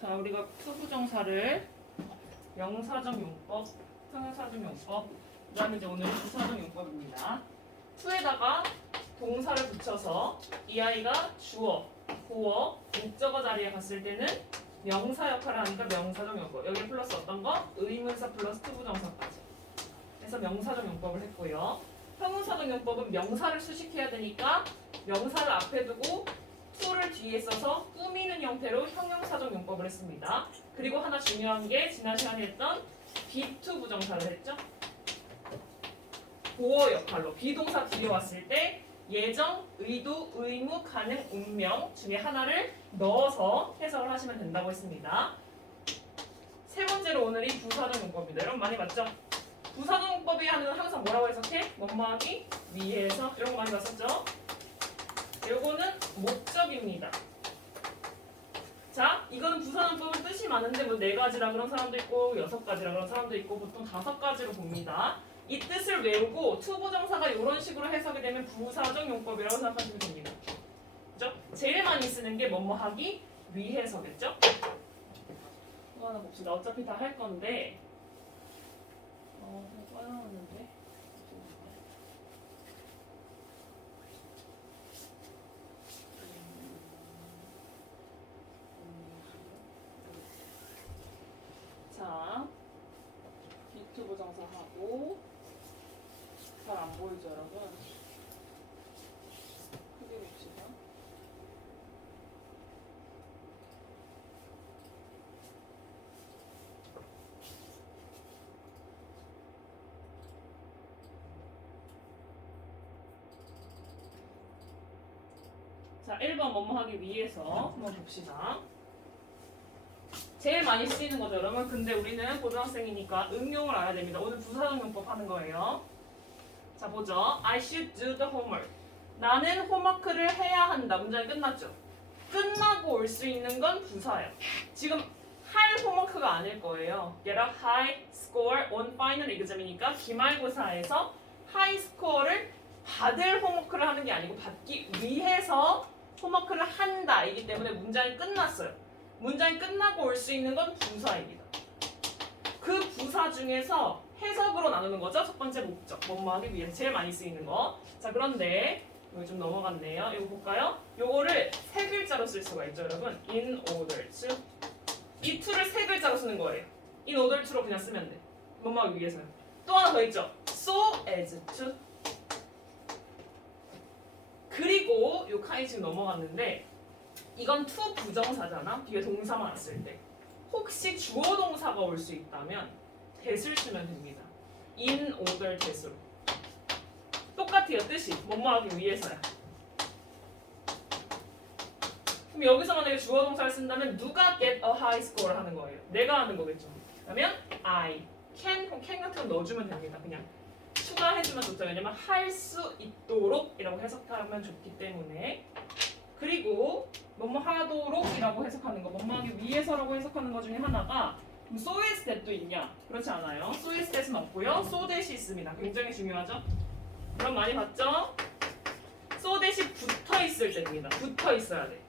자, 우리가 투부정사를 명사적 용법, 형용사적 용법, 그 다음에 이제 오늘 부사적 용법입니다. 투에다가 동사를 붙여서 이 아이가 주어, 보어, 목적어 자리에 갔을 때는 명사 역할을 하니까 명사적 용법. 여기 플러스 어떤 거? 의문사 플러스 투부정사까지. 그래서 명사적 용법을 했고요. 형용사적 용법은 명사를 수식해야 되니까 명사를 앞에 두고 to를 뒤에 써서 꾸미는 형태로 형용사적 용법을 했습니다. 그리고 하나 중요한 게 지난 시간에 했던 be2 부정사를 했죠. 보어 역할로 비동사 뒤에 왔을 때 예정, 의도, 의무, 가능, 운명 중에 하나를 넣어서 해석을 하시면 된다고 했습니다. 세 번째로 오늘이 부사적 용법입니다. 여러분 많이 봤죠? 부사적 용법이 하는 항상 뭐라고 해석해? 뭐뭐하기 위해서 이런 거 많이 봤었죠? 요거는 목적입니다. 자, 이거는 부사용법은 뜻이 많은데 뭐 4가지라 그런 사람도 있고 6가지라 그런 사람도 있고 보통 5가지로 봅니다. 이 뜻을 외우고 투부정사가 이런 식으로 해석이 되면 부사적 용법이라고 생각하시면 됩니다. 그죠? 제일 많이 쓰는 게 뭐뭐하기 위해서겠죠? 이거 하나 봅시다. 어차피 다 할 건데 빠져나왔는데 자, be2 부정사하고 잘 안 보이죠, 여러분? 크게 봅시다. 자, 1번 뭐뭐 하기 위해서 한번 봅시다. 제일 많이 쓰이는 거죠, 여러분. 근데 우리는 고등학생이니까 응용을 알아야 됩니다. 오늘 부사적 용법 하는 거예요. 자, 보죠. I should do the homework. 나는 홈워크를 해야 한다. 문장이 끝났죠? 끝나고 올 수 있는 건 부사예요. 지금 할 홈워크가 아닐 거예요. Get a high score on final exam이니까 기말고사에서 하이 스코어를 받을 홈워크를 하는 게 아니고 받기 위해서 홈워크를 한다. 이기 때문에 문장이 끝났어요. 문장이 끝나고 올 수 있는 건 부사입니다. 그 부사 중에서 해석으로 나누는 거죠. 첫 번째 목적, 뭐뭐 하기 위해서 제일 많이 쓰이는 거. 자, 그런데 여기 좀 넘어갔네요. 이거 볼까요? 요거를 세 글자로 쓸 수가 있죠, 여러분. In order to. 이 to를 세 글자로 쓰는 거예요. In order to로 그냥 쓰면 돼. 뭐뭐 하기 위해서요. 또 하나 더 있죠. So as to. 그리고 요 칸이 지금 넘어갔는데 이건 to 부정사잖아. 뒤에 동사만 왔을 때. 혹시 주어 동사가 올 수 있다면 that을 쓰면 됩니다. in order that으로. 똑같아요, 뜻이. 뭐뭐 하기 위해서야. 그럼 여기서 만약에 주어 동사를 쓴다면 누가 get a high score를 하는 거예요? 내가 하는 거겠죠. 그러면 I can 같은 거 넣어주면 됩니다. 그냥 추가해주면 좋죠. 왜냐면 할 수 있도록 이라고 해석하면 좋기 때문에. 그리고 뭐뭐 하도록이라고 해석하는 거, 뭐뭐 하기 위해서라고 해석하는 거 중에 하나가 so as that도 있냐? 그렇지 않아요. so as that은 없고요. so that이 있습니다. 굉장히 중요하죠? 그럼 많이 봤죠? so that이 붙어 있을 때입니다. 붙어 있어야 돼.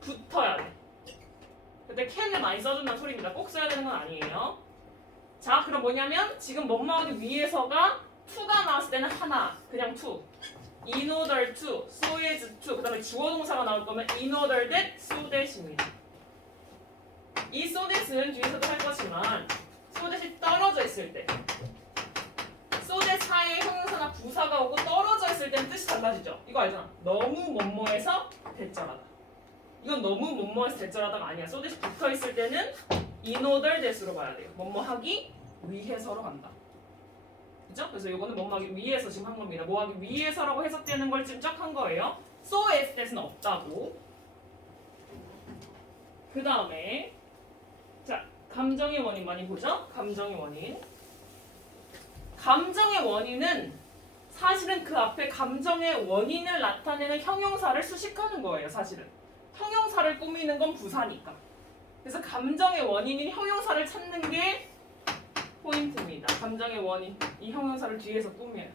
붙어야 돼. 그때 can을 많이 써준다는 소리입니다. 꼭 써야 되는 건 아니에요. 자, 그럼 뭐냐면 지금 뭐뭐 하기 위해서가 to가 나왔을 때는 하나, 그냥 to. in order to, so as to, 그 다음에 주어 동사가 나올 거면 in order that, so that입니다. 이 so that은 뒤에서도 할 거지만 so that이 떨어져 있을 때 so that 사이에 형용사나 부사가 오고 떨어져 있을 때는 뜻이 달라지죠. 이거 알잖아. 너무 뭐뭐해서 대절하다. 이건 너무 뭐뭐해서 대절하다가 아니야. so that이 붙어 있을 때는 in order that으로 봐야 돼요. 뭐뭐 하기 위해서로 간다. 그죠? 그래서 이거는 뭐 하기 위해서 지금 한 겁니다. 뭐 하기 위해서라고 해석되는 걸 짐작한 거예요. so as that은 없다고. 그 다음에 자, 감정의 원인 많이 보죠? 감정의 원인. 감정의 원인은 사실은 그 앞에 감정의 원인을 나타내는 형용사를 수식하는 거예요. 사실은 형용사를 꾸미는 건 부사니까. 그래서 감정의 원인인 형용사를 찾는 게 포인트입니다. 감정의 원인, 이 형용사를 뒤에서 꾸며요.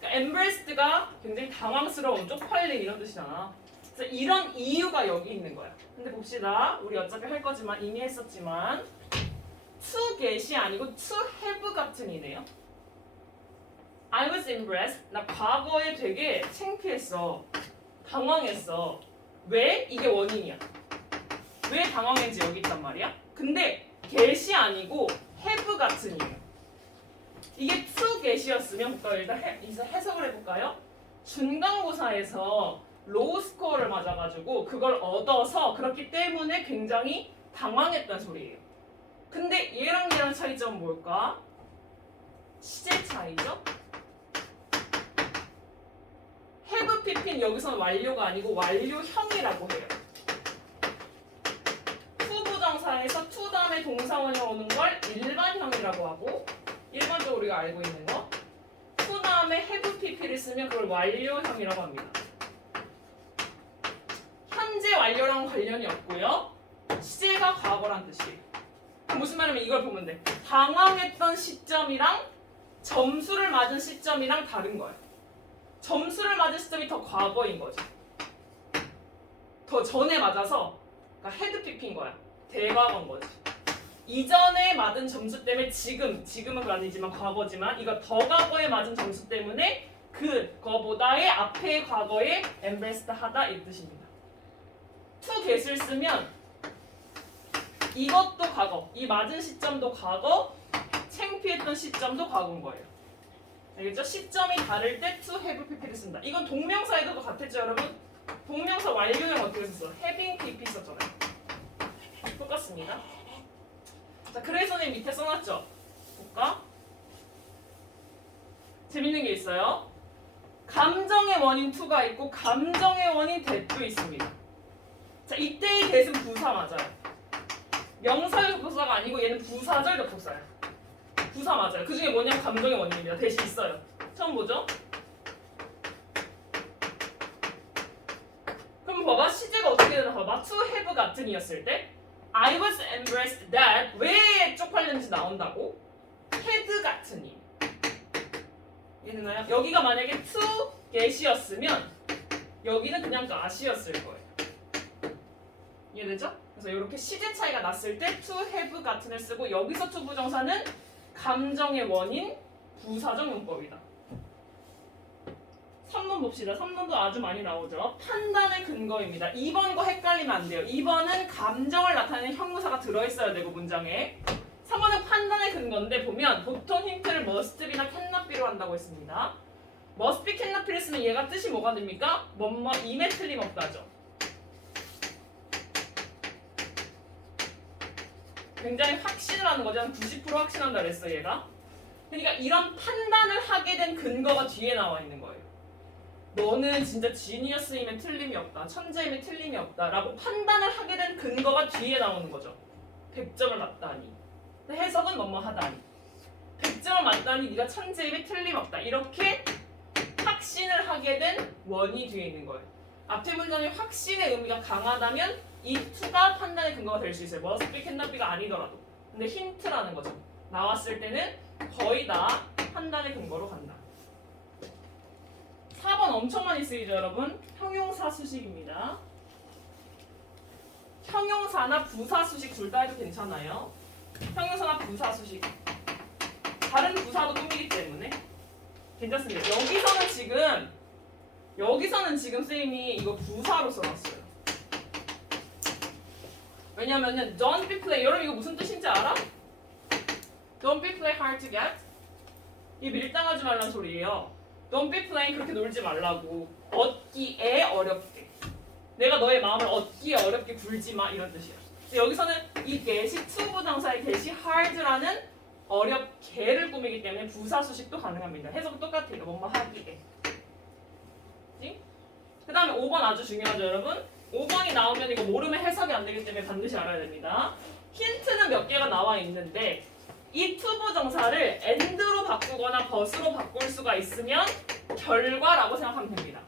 그러니까 embarrassed가 굉장히 당황스러운, 쪽팔린 이런 뜻이잖아. 그래서 이런 이유가 여기 있는 거야. 근데 봅시다. 우리 어차피 할 거지만 이미 했었지만 to get이 아니고 to have 같은 이네요. I was embarrassed. 나 과거에 되게 창피했어. 당황했어. 왜? 이게 원인이야. 왜 당황했는지 여기 있단 말이야. 근데 get이 아니고 have 같은 이에요. 이게 to get이었으면 볼까요? 일단 해석을 해볼까요? 중간고사에서 로우 스코어를 맞아가지고 그걸 얻어서 그렇기 때문에 굉장히 당황했다는 소리예요. 근데 얘랑 얘랑 차이점은 뭘까? 시제 차이죠? have pp는 여기서는 완료가 아니고 완료형이라고 해요. to 부정사에서 to 다음에 동사원이 오는 걸 일반형이라고 하고 일반적으로 우리가 알고 있는 거 to 다음에 have pp를 쓰면 그걸 완료형이라고 합니다. 현재 완료랑 관련이 없고요. 시제가 과거란 뜻이에요. 무슨 말이냐면 이걸 보면 돼. 당황했던 시점이랑 점수를 맞은 시점이랑 다른 거야. 점수를 맞은 시점이 더 과거인 거지. 더 전에 맞아서 그러니까 헤드 픽인 거야. 대과거인 거지. 이전에 맞은 점수 때문에 지금은 그건 아니지만 과거지만 이거 더 과거에 맞은 점수 때문에 그거보다의 앞의 과거에 embarrassed 하다 이 뜻입니다. to get을 쓰면 이것도 과거, 이 맞은 시점도 과거, 창피했던 시점도 과거인 거예요. 알겠죠? 시점이 다를 때 to have pp를 쓴다. 이건 동명사에도 같았죠, 여러분? 동명사 완료형 어떻게 썼어? having pp 썼잖아요. 똑같습니다. 자, 그래서 내 밑에 써놨죠? 볼까? 재밌는 게 있어요. 감정의 원인 to가 있고 감정의 원인 that도 있습니다. 자, 이때의 that은 부사 맞아요. 명사적 부사가 아니고 얘는 부사절 접속사야. 부사 맞아요. 그 중에 뭐냐면 감정의 원인입니다. that이 있어요. 처음 보죠? 그럼 봐봐. 시제가 어떻게 되나 봐봐. to have 같은 이었을 때 I was embarrassed that 왜 쪽팔렸는지 나온다고? had 같은 이. 이해되나요? 여기가 만약에 to get이었으면 여기는 그냥 got이었을 거예요. 이해되죠? 그래서 이렇게 시제 차이가 났을 때 to have 같은을 쓰고 여기서 to 부정사는 감정의 원인 부사적 용법이다. 3번 봅시다. 3번도 아주 많이 나오죠. 판단의 근거입니다. 2번 거 헷갈리면 안 돼요. 2번은 감정을 나타내는 형용사가 들어있어야 되고 문장에 3번은 판단의 근거인데 보면 보통 힌트를 must be나 cannot be로 한다고 했습니다. must be, cannot be를 쓰면 얘가 뜻이 뭐가 됩니까? 뭐뭐임에 틀림없다죠. 굉장히 확신을 하는 거죠. 한 90% 확신한다 그랬어 얘가. 그러니까 이런 판단을 하게 된 근거가 뒤에 나와 있는 거예요. 너는 진짜 지니어스이면 틀림이 없다. 천재이면 틀림이 없다. 라고 판단을 하게 된 근거가 뒤에 나오는 거죠. 100점을 맞다니. 해석은 뭐뭐 하다니. 100점을 맞다니 네가 천재이면 틀림없다. 이렇게 확신을 하게 된 원이 뒤에 있는 거예요. 앞에 문장의 확신의 의미가 강하다면 이 to가 판단의 근거가 될 수 있어요. must be, cannot be가 아니더라도. 근데 힌트라는 거죠. 나왔을 때는 거의 다 판단의 근거로 간다. 4번 엄청 많이 쓰이죠, 여러분? 형용사 수식입니다. 형용사나 부사 수식 둘 다 해도 괜찮아요. 형용사나 부사 수식. 다른 부사도 꾸미기 때문에 괜찮습니다. 여기서는 지금 쌤이 이거 부사로 써놨어요. 왜냐면은 don't be play. 여러분 이거 무슨 뜻인지 알아? Don't be play hard to get. 이 밀당하지 말라는 소리예요. Don't be playing 그렇게 놀지 말라고. 얻기에 어렵게. 내가 너의 마음을 얻기에 어렵게 굴지 마 이런 뜻이에요. 여기서는 이 get이 to 부정사의 get이 hard라는 어렵게를 꾸미기 때문에 부사 수식도 가능합니다. 해석은 똑같아요. 뭐뭐 하기에. 그 다음에 5번 아주 중요하죠, 여러분. 5번이 나오면 이거 모르면 해석이 안 되기 때문에 반드시 알아야 됩니다. 힌트는 몇 개가 나와 있는데 이 to 부정사를 and로 바꾸거나 but으로 바꿀 수가 있으면 결과라고 생각하면 됩니다.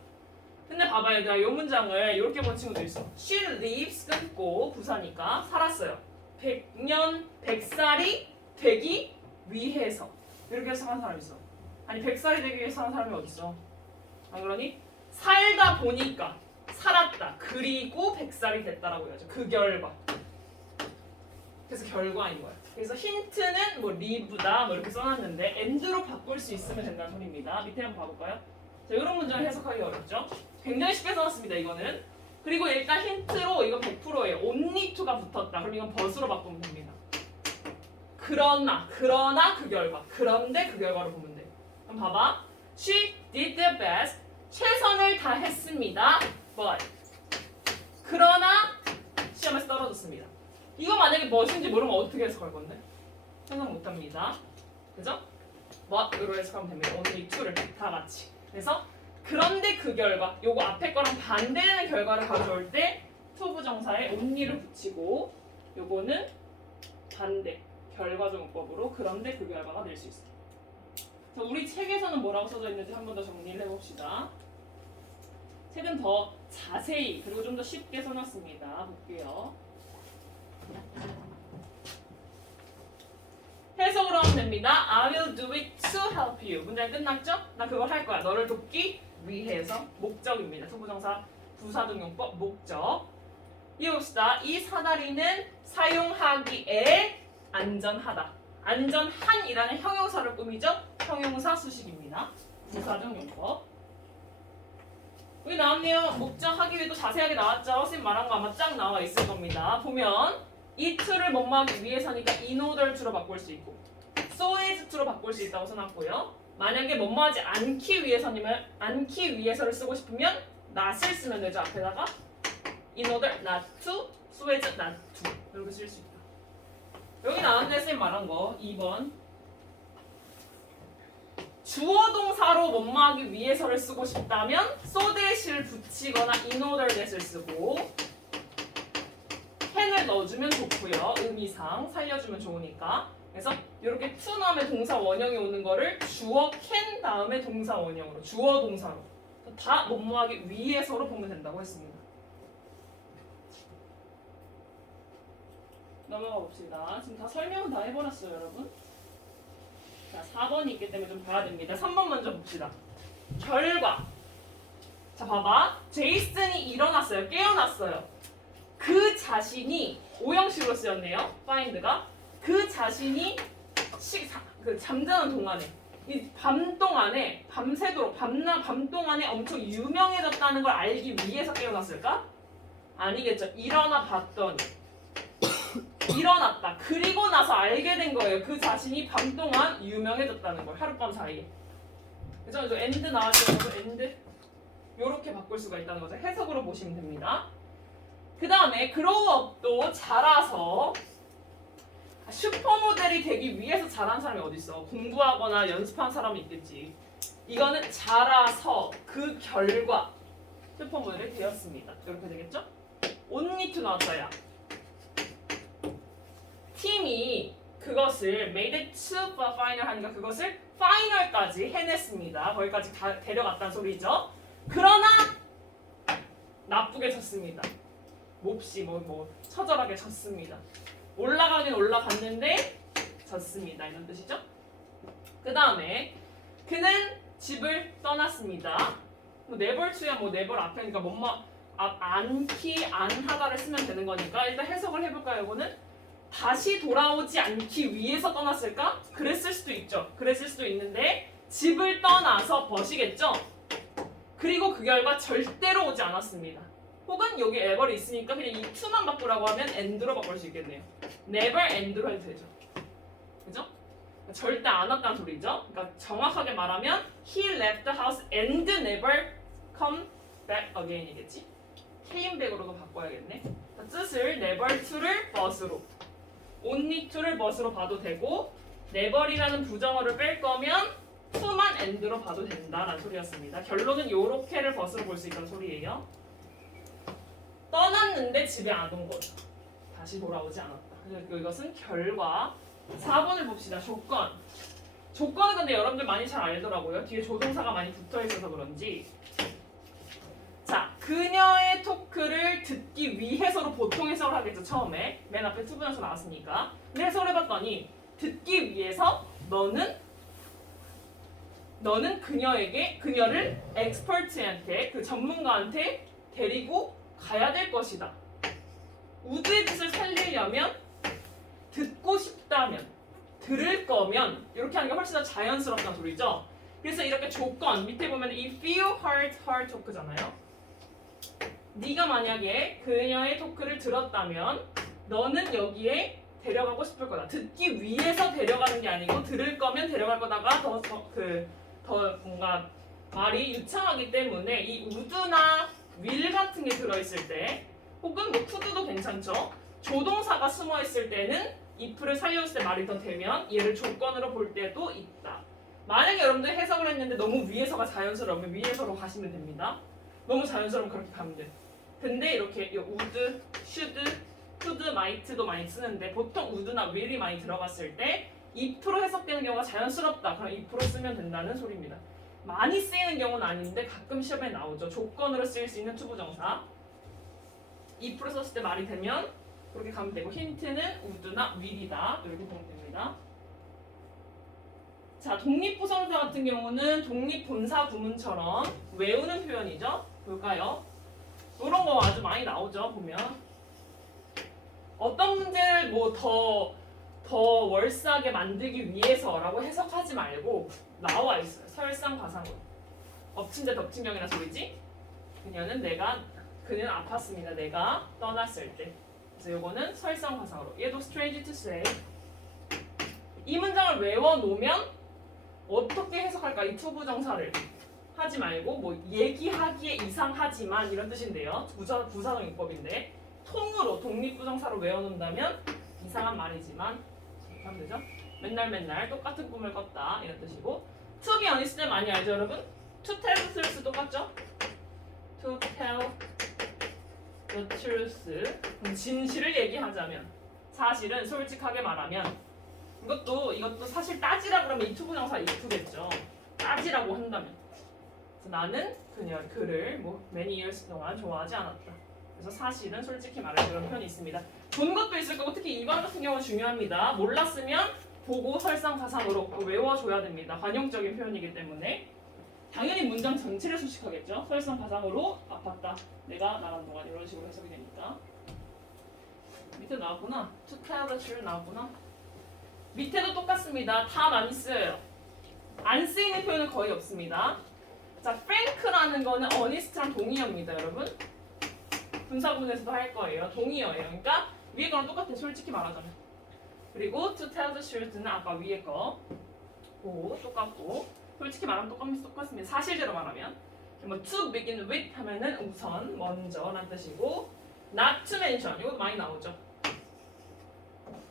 근데 봐봐요, 얘들아. 이 문장을 이렇게 본 친구도 있어. She lives 끊고 부사니까 살았어요. 100년 100살이 되기 위해서 이렇게 해석하는 사람 있어. 아니 100살이 되기 위해서 하는 사람이 어딨어? 안 그러니? 살다 보니까 살았다. 그리고 100살이 됐다라고 해야죠. 그 결과. 그래서 결과인 거야. 그래서 힌트는 뭐 live다 뭐 이렇게 써놨는데 end로 바꿀 수 있으면 된다는 소리입니다. 밑에 한번 봐볼까요? 자, 이런 문장을 해석하기 어렵죠? 굉장히 쉽게 써놨습니다. 이거는. 그리고 일단 힌트로 이거 100%예요. only to가 붙었다. 그럼 이건 but으로 바꾸면 됩니다. 그러나 그 결과. 그런데 그 결과로 보면 돼. 그럼 봐봐. She did the best. 최선을 다했습니다. But 그러나 시험에서 떨어졌습니다. 이거 만약에 무엇인지 모르면 어떻게 해석할 건데? 생각 못합니다. 그죠? what으로 해석하면 됩니다. only to를 다 같이. 그래서 그런데 그 결과, 요거 앞에 거랑 반대되는 결과를 가져올 때 to 부정사에 only를 붙이고 요거는 반대, 결과정법으로 그런데 그 결과가 될 수 있어요. 자, 우리 책에서는 뭐라고 써져 있는지 한 번 더 정리를 해봅시다. 책은 더 자세히 그리고 좀 더 쉽게 써놨습니다. 볼게요. 해석으로 하면 됩니다. I will do it to help you. 문장 끝났죠? 나 그걸 할 거야. 너를 돕기 위해서. 목적입니다. 투부정사 부사등용법 목적. 이어봅시다. 이 사다리는 사용하기에 안전하다. 안전한이라는 형용사를 꾸미죠? 형용사 수식입니다. 부사등용법. 여기 나왔네요. 목적하기 위해 또 자세하게 나왔죠? 선생님 말한 거 아마 쫙 나와 있을 겁니다. 보면 it를 뭐뭐하기 위해서니까 in order to로 바꿀 수 있고 so as to로 바꿀 수 있다고 써놨고요. 만약에 뭐뭐하지 않기 위해서님은 않기 위해서를 쓰고 싶으면 not을 쓰면 되죠. 앞에다가 in order not to, so as not to 이렇게 쓸 수 있다. 여기 나왔네. 선생님 말한 거 2번 주어 동사로 뭐뭐하기 위해서를 쓰고 싶다면 so that을 붙이거나 in order that을 쓰고 can을 넣어주면 좋고요. 의미상 살려주면 좋으니까. 그래서 이렇게 to 다음에 동사 원형이 오는 거를 주어 can 다음에 동사 원형으로 주어 동사로 다 뭐뭐하기 위해서로 보면 된다고 했습니다. 넘어가 봅시다. 지금 다 설명은 다 해버렸어요, 여러분. 자, 4번이 있기 때문에 좀 봐야 됩니다. 3번 먼저 봅시다. 결과. 자, 봐봐. 제이슨이 일어났어요. 깨어났어요. 그 자신이 오형식으로 쓰였네요. find가. 그 자신이 잠자는 동안에 이 밤 동안에 밤새도록 밤 동안에 엄청 유명해졌다는 걸 알기 위해서 깨어났을까? 아니겠죠. 일어나 봤더니 일어났다. 그리고 나서 알게 된 거예요. 그 자신이 밤 동안 유명해졌다는 걸. 하룻밤 사이에. 그죠? 그래서 end 나왔죠. 그래서 end 요렇게 바꿀 수가 있다는 거죠. 해석으로 보시면 됩니다. 그 다음에 그로우업도 자라서 슈퍼모델이 되기 위해서 자란 사람이 어디 있어? 공부하거나 연습한 사람이 있겠지. 이거는 자라서 그 결과 슈퍼모델이 되었습니다. 이렇게 되겠죠? only to 나왔어요. 팀이 그것을 made it to the final 하니까 그것을 파이널까지 해냈습니다. 거기까지 다 데려갔다는 소리죠. 그러나 나쁘게 졌습니다. 몹시 처절하게 졌습니다. 올라가긴 올라갔는데 졌습니다. 이런 뜻이죠. 그 다음에 그는 집을 떠났습니다. never to야 never 앞에니까 않기 안하다를 쓰면 되는 거니까 일단 해석을 해볼까요? 이거는 다시 돌아오지 않기 위해서 떠났을까? 그랬을 수도 있죠. 그랬을 수도 있는데 집을 떠나서 버시겠죠? 그리고 그 결과 절대로 오지 않았습니다. 혹은 여기 ever이 있으니까 그냥 이 to만 바꾸라고 하면 end로 바꿀 수 있겠네요. never end로 해도 되죠. 그죠? 절대 안 왔다는 소리죠. 그러니까 정확하게 말하면 he left the house and never come back again 이겠지? came back으로도 바꿔야겠네. 뜻을 never to를 bus로 only to를 bus로 봐도 되고 never이라는 부정어를 뺄 거면 to만 end로 봐도 된다라는 소리였습니다. 결론은 요렇게를 bus로 볼 수 있다는 소리예요. 떠났는데 집에 안 온 거죠. 다시 돌아오지 않았다. 그래서 이것은 결과. 4번을 봅시다. 조건. 조건은 근데 여러분들 많이 잘 알더라고요. 뒤에 조동사가 많이 붙어 있어서 그런지. 자, 그녀의 토크를 듣기 위해서로 보통 해석을 하겠죠. 처음에 맨 앞에 투부정사 나왔으니까. 근데 해석을 해봤더니 듣기 위해서 너는 그녀를 엑스퍼트한테 그 전문가한테 데리고 가야 될 것이다. would의 뜻을 살리려면 듣고 싶다면 들을 거면 이렇게 하는 게 훨씬 더 자연스럽다는 소리죠. 그래서 이렇게 조건 밑에 보면 if you heard her talk잖아요. 네가 만약에 그녀의 토크를 들었다면 너는 여기에 데려가고 싶을 거다. 듣기 위해서 데려가는 게 아니고 들을 거면 데려갈 거다가 더 뭔가 말이 유창하기 때문에 이 would나 will 같은 게 들어있을 때 혹은 뭐 could도 괜찮죠. 조동사가 숨어 있을 때는 if를 살렸을 때 말이 더 되면 얘를 조건으로 볼 때도 있다. 만약에 여러분들 해석을 했는데 너무 위에서가 자연스러우면 위에서로 가시면 됩니다. 너무 자연스러우면 그렇게 가면 돼요. 근데 이렇게 would, should, could, might도 많이 쓰는데 보통 would나 will이 많이 들어갔을 때 if로 해석되는 경우가 자연스럽다. 그럼 if로 쓰면 된다는 소리입니다. 많이 쓰이는 경우는 아닌데 가끔 시험에 나오죠. 조건으로 쓰일 수 있는 투부정사. if로 썼을 때 말이 되면 그렇게 가면 되고 힌트는 would나 will이다. 이렇게 보면 됩니다. 자, 독립부정사 같은 경우는 독립본사 구문처럼 외우는 표현이죠. 볼까요? 이런 거 아주 많이 나오죠. 보면 어떤 문제를 뭐 더 월싸게 만들기 위해서라고 해석하지 말고 나와 있어요. 설상가상으로. 엎친 데 덮친 격이나 소리지. 그녀는 아팠습니다. 내가 떠났을 때. 그래서 이거는 설상가상으로. 얘도 strange to say. 이 문장을 외워놓으면 어떻게 해석할까? 이 투부정사를 하지 말고 뭐 얘기하기에 이상하지만 이런 뜻인데요. 부사적 용법인데 통으로 독립부정사로 외워놓는다면 이상한 말이지만 하면 되죠. 맨날 똑같은 꿈을 꿨다 이런 뜻이고 to be honest 많이 알죠 여러분? to tell the truth 똑같죠? to tell the truth 진실을 얘기하자면 사실은 솔직하게 말하면 이것도 사실 따지라 그러면 이 투부정사 if겠죠. 따지라고 한다면 그래서 나는 그를 뭐 many years 동안 좋아하지 않았다. 그래서 사실은 솔직히 말할 그런 표현이 있습니다. 본 것도 있을 거고 특히 2번 같은 경우는 중요합니다. 몰랐으면 보고 설상가상으로 외워줘야 됩니다. 관용적인 표현이기 때문에 당연히 문장 전체를 수식하겠죠. 설상가상으로 아팠다. 내가 나간 동안 이런 식으로 해석이 되니까 밑에 나왔구나. to tell the truth 나왔구나. 밑에도 똑같습니다. 다 많이 쓰여요. 안 쓰이는 표현은 거의 없습니다. 자, frank라는 거는 honest랑 동의어입니다, 여러분. 분사구문에서도 할 거예요. 동의어예요. 그러니까 위에 거랑 똑같아요. 솔직히 말하자면. 그리고 to tell the truth는 아까 위에 거 똑같고 솔직히 말하면 똑같습니다. 사실대로 말하면 뭐 to begin with 하면은 우선, 먼저란 뜻이고 not to mention 이것도 많이 나오죠.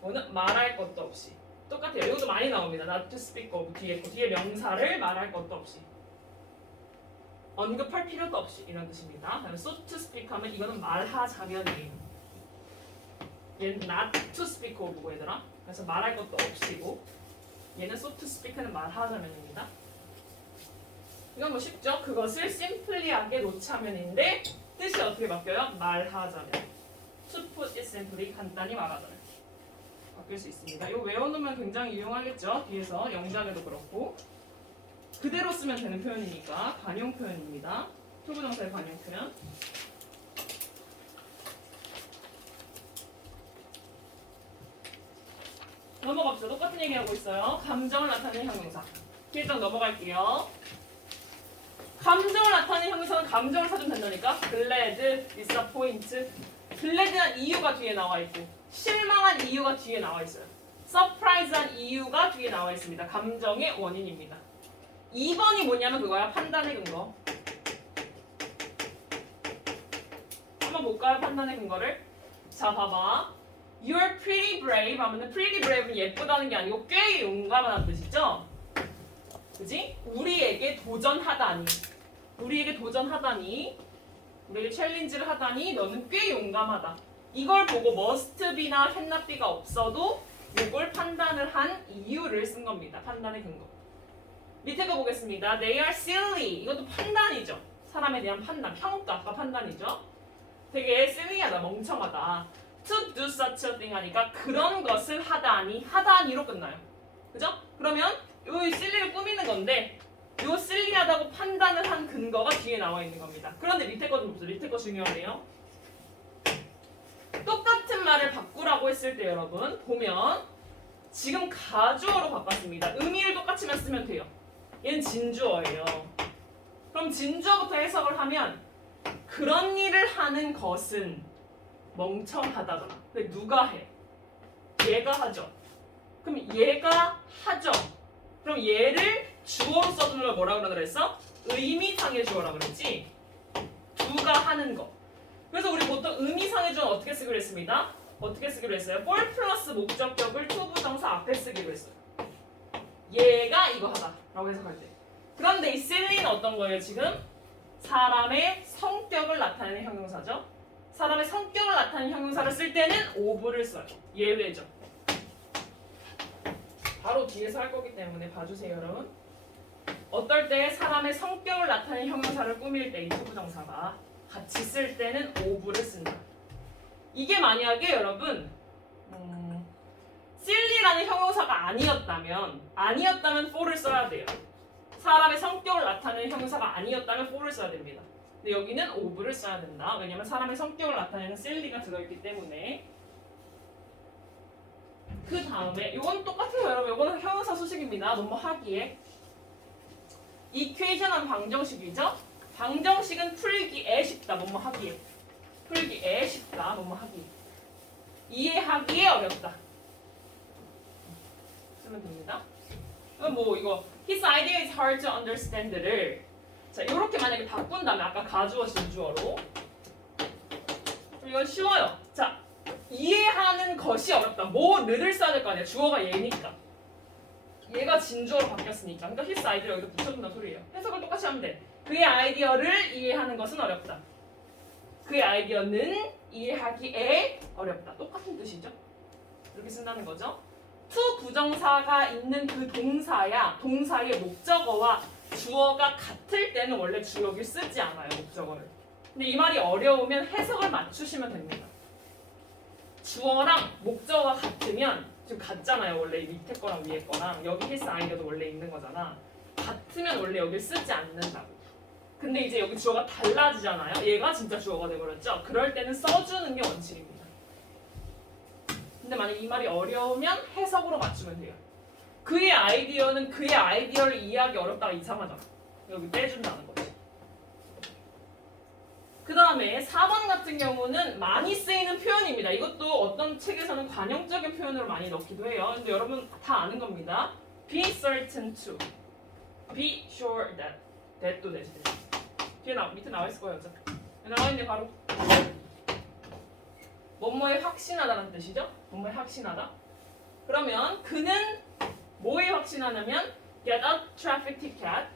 이거는 말할 것도 없이 똑같아요. 이것도 많이 나옵니다. not to speak of 뒤에 명사를 말할 것도 없이 언급할 필요도 없이 이런 뜻입니다. 다음에 so to speak 하면 이거는 말하자면이에요. 얘는 not to speak of고 얘들아. 그래서 말할 것도 없이고 얘는 so to speak는 말하자면입니다. 이건 뭐 쉽죠? 그것을 simply하게 놓자면인데 뜻이 어떻게 바뀌어요? 말하자면. to put it simply 간단히 말하자면 바뀔 수 있습니다. 이거 외워놓으면 굉장히 유용하겠죠? 뒤에서 영작에도 그렇고 그대로 쓰면 되는 표현이니까 관용 표현입니다. 투부정사의 관용 표현. 넘어갑시다. 똑같은 얘기하고 있어요. 감정을 나타내는 형용사. 일단 넘어갈게요. 감정을 나타내는 형용사는 감정을 사주면 된다니까. glad, disappoint. glad한 이유가 뒤에 나와 있고 실망한 이유가 뒤에 나와 있어요. surprise한 이유가 뒤에 나와 있습니다. 감정의 원인입니다. 2번이 뭐냐면 그거야. 판단의 근거. 한번 볼까요? 판단의 근거를. 자, 봐봐. You're pretty brave 하면은 pretty brave는 예쁘다는 게 아니고 꽤 용감하다는 뜻이죠? 그지? 우리에게 도전하다니 우리에게 챌린지를 하다니 너는 꽤 용감하다. 이걸 보고 must be나 can not be가 없어도 이걸 판단을 한 이유를 쓴 겁니다. 판단의 근거. 밑에 거 보겠습니다. They are silly. 이것도 판단이죠. 사람에 대한 판단, 평가가 판단이죠. 되게 silly하다, 멍청하다. To do such a thing 하니까 그런 것을 하다니로 끝나요. 그죠? 그러면 이 silly를 꾸미는 건데 요 silly하다고 판단을 한 근거가 뒤에 나와 있는 겁니다. 그런데 밑에 거 좀 보세요. 밑에 거 중요하네요. 똑같은 말을 바꾸라고 했을 때 여러분 보면 지금 가주어로 바꿨습니다. 의미를 똑같이만 쓰면 돼요. 얘는 진주어예요. 그럼 진주어부터 해석을 하면 그런 일을 하는 것은 멍청하다잖아. 근데 누가 해? 얘가 하죠. 그럼 얘가 하죠. 그럼 얘를 주어로 써주는 걸 뭐라 그러더라 했어? 의미상의 주어라 그랬지? 누가 하는 거. 그래서 우리 보통 의미상의 주어는 어떻게 쓰기로 했습니다. 어떻게 쓰기로 했어요? for 플러스 목적격을 to 부정사 앞에 쓰기로 했어요. 얘가 이거 하다 라고 해석할 때. 그런데 이 silly는 어떤 거예요 지금? 사람의 성격을 나타내는 형용사죠. 사람의 성격을 나타내는 형용사를 쓸 때는 of를 써요. 예외죠. 바로 뒤에서 할 거기 때문에 봐주세요 여러분. 어떨 때 사람의 성격을 나타내는 형용사를 꾸밀 때 이 to 부정사가 같이 쓸 때는 of를 쓴다. 이게 만약에 여러분 silly라는 형용사가 아니었다면 for를 써야 돼요. 사람의 성격을 나타내는 형용사가 아니었다면 for를 써야 됩니다. 근데 여기는 of를 써야 된다. 왜냐면 사람의 성격을 나타내는 silly가 들어있기 때문에. 그 다음에 이건 똑같아요 여러분. 이거는 형용사 수식입니다. 너무 하기에 equation은 방정식이죠. 방정식은 풀기에 쉽다. 뭐뭐 하기에 풀기에 쉽다. 뭐뭐 하기 이해하기에 어렵다 쓰면 됩니다. 뭐 이거 his idea is hard to understand를 자 이렇게 만약에 바꾼다면 아까 가주어 진주어로 이건 쉬워요. 자 이해하는 것이 어렵다. 뭐를 써야 될 거 아니야. 주어가 얘니까 얘가 진주어로 바뀌었으니까. 그러니까 his idea 여기다 붙여준다는 소리예요. 해석을 똑같이 하면 돼. 그의 아이디어를 이해하는 것은 어렵다. 그의 아이디어는 이해하기에 어렵다. 똑같은 뜻이죠. 이렇게 쓴다는 거죠. to 부정사가 있는 그 동사의 목적어와 주어가 같을 때는 원래 주어를 쓰지 않아요. 목적어를. 근데 이 말이 어려우면 해석을 맞추시면 됩니다. 주어랑 목적어가 같으면 지금 같잖아요. 원래 밑에 거랑 위에 거랑 여기 his 아이디어도 원래 있는 거잖아. 같으면 원래 여기를 쓰지 않는다고. 근데 이제 여기 주어가 달라지잖아요. 얘가 진짜 주어가 돼버렸죠. 그럴 때는 써주는 게 원칙입니다. 근데 만약 이 말이 어려우면 해석으로 맞추면 돼요. 그의 아이디어는 그의 아이디어를 이해하기 어렵다가 이상하잖아. 여기 빼준다는 거지. 그 다음에 4번 같은 경우는 많이 쓰이는 표현입니다. 이것도 어떤 책에서는 관용적인 표현으로 많이 넣기도 해요. 근데 여러분 다 아는 겁니다. Be certain to. Be sure that. that도 되지. 뒤에 밑에 나와 있을 거예요. 어차피. 나와 있네 바로. 뭐뭐에 확신하다는 뜻이죠. 뭐뭐에 확신하다. 그러면 그는 뭐에 확신하냐면 get a traffic ticket.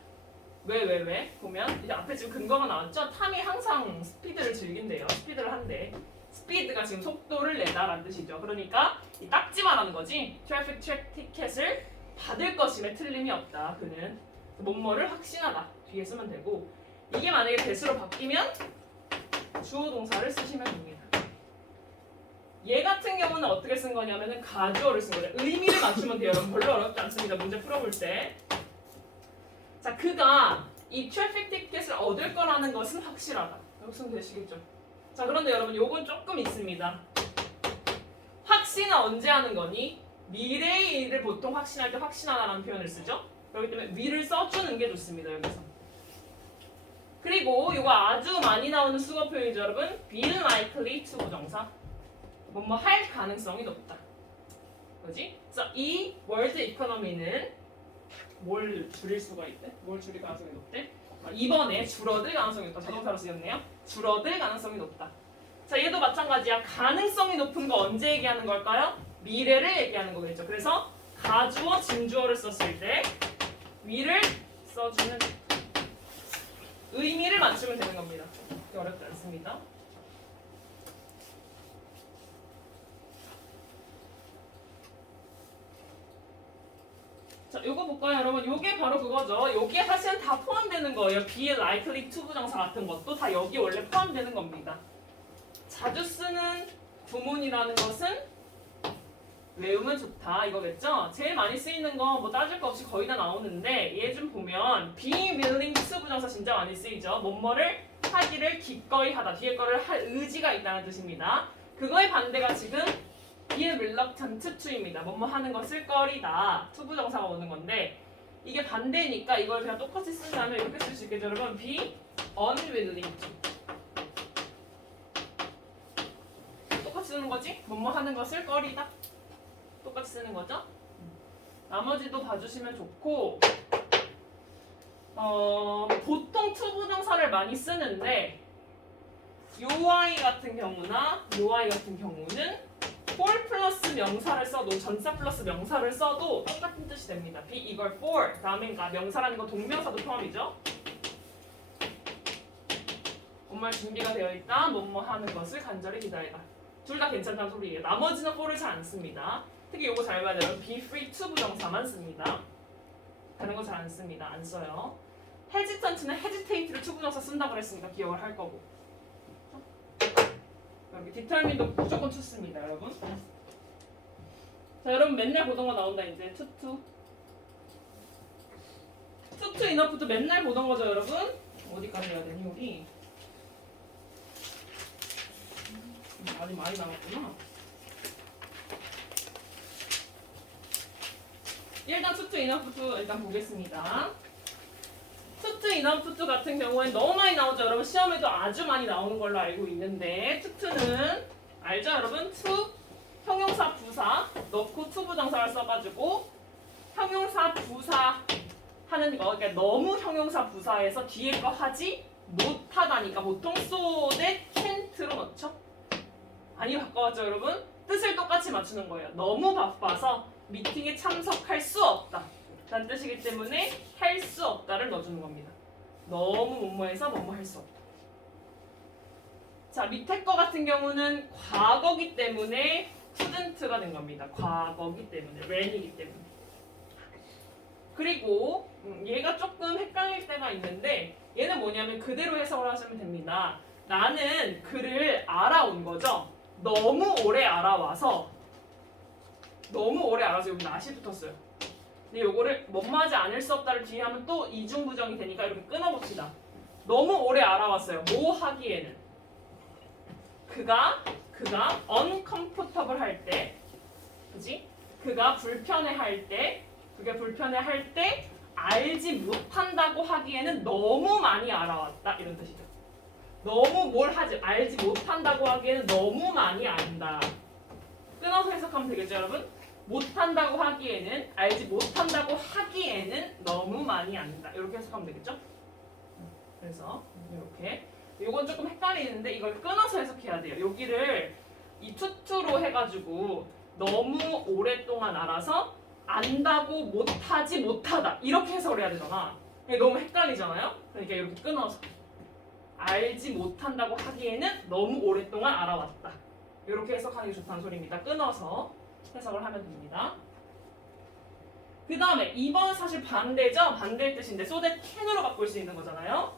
왜? 보면 이제 앞에 지금 근거가 나왔죠. 탐이 항상 스피드를 즐긴대요. 스피드를 한대. 스피드가 지금 속도를 내다라는 뜻이죠. 그러니까 이 딱지 말하는 거지. 트래픽 티켓을 받을 것임에 틀림이 없다. 그는 뭐뭐를 확신하다. 뒤에 쓰면 되고 이게 만약에 대수로 바뀌면 주어 동사를 쓰시면 됩니다. 얘 같은 경우는 어떻게 쓴 거냐면은 가주어를 쓴 거예요. 의미를 맞추면 돼요. 별로 어렵지 않습니다. 문제 풀어볼 때. 자, 그가 이 트래픽 티켓을 얻을 거라는 것은 확실하다. 여기서 되시겠죠? 자, 그런데 여러분 요건 조금 있습니다. 확신은 언제 하는 거니? 미래의 일을 보통 확신할 때 확신하다라는 표현을 쓰죠. 그렇기 때문에 위를 써주는 게 좋습니다. 여기서. 그리고 이거 아주 많이 나오는 수거 표현이죠, 여러분. be likely to 부정사. 뭐뭐 할 가능성이 높다. 그지? 자, 이 월드 이코노미는 뭘 줄일 수가 있대? 뭘 줄일 가능성이 높대? 이번에 줄어들 가능성이 높다. 자동사로 쓰였네요. 줄어들 가능성이 높다. 자, 얘도 마찬가지야. 가능성이 높은 거 언제 얘기하는 걸까요? 미래를 얘기하는 거겠죠. 그래서 가주어, 진주어를 썼을 때 위를 써주는 의미를 맞추면 되는 겁니다. 어렵지 않습니다. 자, 요거 볼까요, 여러분? 요게 바로 그거죠. 여기에 사실은 다 포함되는 거예요. be likely to 부정사 같은 것도 다 여기 원래 포함되는 겁니다. 자주 쓰는 구문이라는 것은 외우면 좋다 이거겠죠? 제일 많이 쓰이는 거 뭐 따질 거 없이 거의 다 나오는데 얘 좀 보면 be willing to 부정사 진짜 많이 쓰이죠. 뭐뭐를 하기를 기꺼이 하다. 뒤에 거를 할 의지가 있다는 뜻입니다. 그거의 반대가 지금 be reluctant to입니다. 뭐뭐 하는 것을 꺼리다. to 부정사가 오는 건데 이게 반대니까 이걸 그냥 똑같이 쓴다면 이렇게 쓸 수 있겠죠. 여러분 be unwilling to 똑같이 쓰는 거지? 뭐뭐 하는 것을 꺼리다. 똑같이 쓰는 거죠? 나머지도 봐주시면 좋고 보통 to 부정사를 많이 쓰는데 요 아이 같은 경우나 요 아이 같은 경우는 for 플러스 명사를 써도 전사 플러스 명사를 써도 똑같은 뜻이 됩니다. be 이걸 for 다음에 명사라는 건 동명사도 포함이죠. 뭔말 준비가 되어 있다. 뭐뭐 하는 것을 간절히 기다리다. 둘 다 괜찮다는 소리예요. 나머지는 for를 잘 안 씁니다. 특히 요거 잘 봐야 돼요. be free to 부정사만 씁니다. 다른 거 잘 안 씁니다. 안 써요. hesitant는 hesitate를 to 부정사 쓴다고 그랬으니까 기억을 할 거고. 여기 determine도 무조건 to 씁니다, 여러분. 자, 여러분 맨날 보던 거 나온다 이제 to enough도 맨날 보던 거죠, 여러분. 어디까지 해야 되니 우리? 아직 많이 남았구나. 일단 to enough도 일단 보겠습니다. to enough도 같은 경우엔 너무 많이 나오죠. 여러분 시험에도 아주 많이 나오는 걸로 알고 있는데 to는 알죠, 여러분? to 형용사 부사 넣고 to 부정사를 써가지고 형용사 부사 하는 거, 그러니까 너무 형용사 부사에서 뒤에 거 하지 못하다니까 보통 so that can't로 넣죠. 많이 바꿔왔죠, 여러분? 뜻을 똑같이 맞추는 거예요. 너무 바빠서 미팅에 참석할 수 없다 라는 뜻이기 때문에 할 수 없다를 넣어주는 겁니다. 너무 뭐뭐해서 뭐뭐 할 수 없다. 자, 밑에 거 같은 경우는 과거기 때문에 couldn't가 된 겁니다. 과거기 때문에, when이기 때문에. 그리고 얘가 조금 헷갈릴 때가 있는데 얘는 뭐냐면 그대로 해석을 하시면 됩니다. 나는 그를 알아온 거죠. 너무 오래 알아와서 여기 낫이 붙었어요. 근데 요거를 뭐뭐하지 않을 수 없다를 뒤에 하면 또 이중부정이 되니까 이렇게 끊어봅시다. 너무 오래 알아왔어요. 뭐 하기에는 그가 uncomfortable 할 때, 그지? 그가 불편해할 때, 그게 불편해할 때 알지 못한다고 하기에는 너무 많이 알아왔다 이런 뜻이죠. 너무 뭘 하지 알지 못한다고 하기에는 너무 많이 안다. 끊어서 해석하면 되겠죠, 여러분? 못한다고 하기에는 알지 못한다고 하기에는 너무 많이 안다. 이렇게 해석하면 되겠죠? 그래서 이렇게 이건 조금 헷갈리는데 이걸 끊어서 해석해야 돼요. 여기를 이 투투로 해가지고 너무 오랫동안 알아서 안다고 못하지 못하다 이렇게 해석을 해야 되잖아. 너무 헷갈리잖아요. 그러니까 이렇게 끊어서 알지 못한다고 하기에는 너무 오랫동안 알아왔다. 이렇게 해석하는 게 좋다는 소리입니다. 끊어서 해석을 하면 됩니다. 그 다음에 2번 사실 반대죠? 반대의 뜻인데 so that can으로 바꿀 수 있는 거잖아요.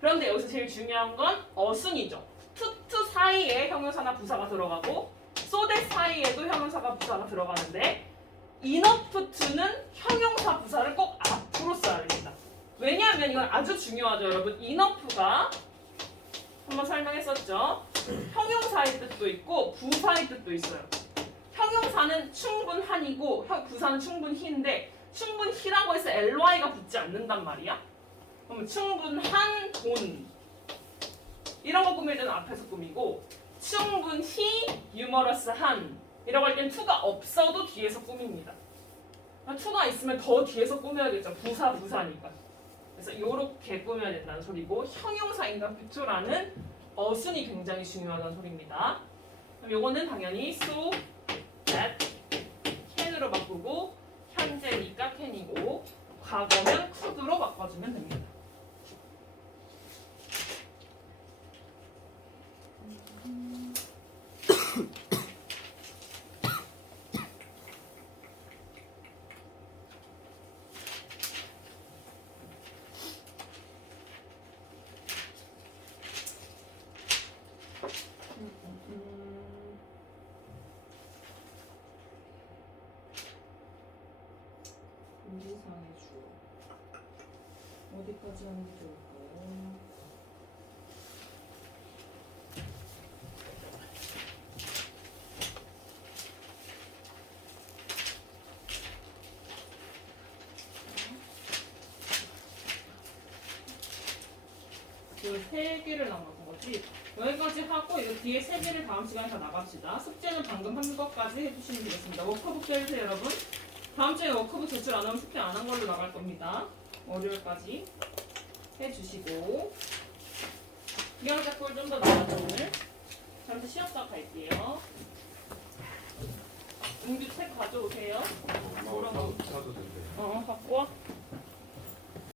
그런데 여기서 제일 중요한 건 어순이죠. to 사이에 형용사나 부사가 들어가고 so that 사이에도 형용사가 부사가 들어가는데 enough to는 형용사 부사를 꼭 앞으로 써야 됩니다. 왜냐하면 이건 아주 중요하죠, 여러분. enough가 한번 설명했었죠. 형용사의 뜻도 있고 부사의 뜻도 있어요. 형용사는 충분한이고 부사는 충분히인데 충분히라고 해서 ly가 붙지 않는단 말이야. 그러면 충분한 돈 이런 거 꾸밀 때는 앞에서 꾸미고 충분히 유머러스한 이라고 할 때는 to가 없어도 뒤에서 꾸밉니다. to가 있으면 더 뒤에서 꾸며야겠죠. 부사니까. 그래서 이렇게 꾸며야 된다는 소리고 형용사인가 to라는 어순이 굉장히 중요하다는 소리입니다. 그럼 요거는 당연히 so that can으로 바꾸고 현재니까 can이고 과거면 could로 바꿔주면 됩니다. 인지상의 주어. 어디까지 하는 게 좋을까요? 그 3개를 남은 거지. 여기까지 하고 이거 뒤에 3개를 다음 시간에 다 나갑시다. 숙제는 방금 한 것까지 해주시면 되겠습니다. 워크북 해주세요, 여러분. 다음 주에 워크북 제출 안 하면 숙제 안 한 걸로 나갈 겁니다. 월요일까지 해주시고 기왕자 꼴 좀 더 나가죠 오늘. 잠시 쉬었다 갈게요. 웅주 책 가져오세요. 뭐 사도 된대. 갖고 와.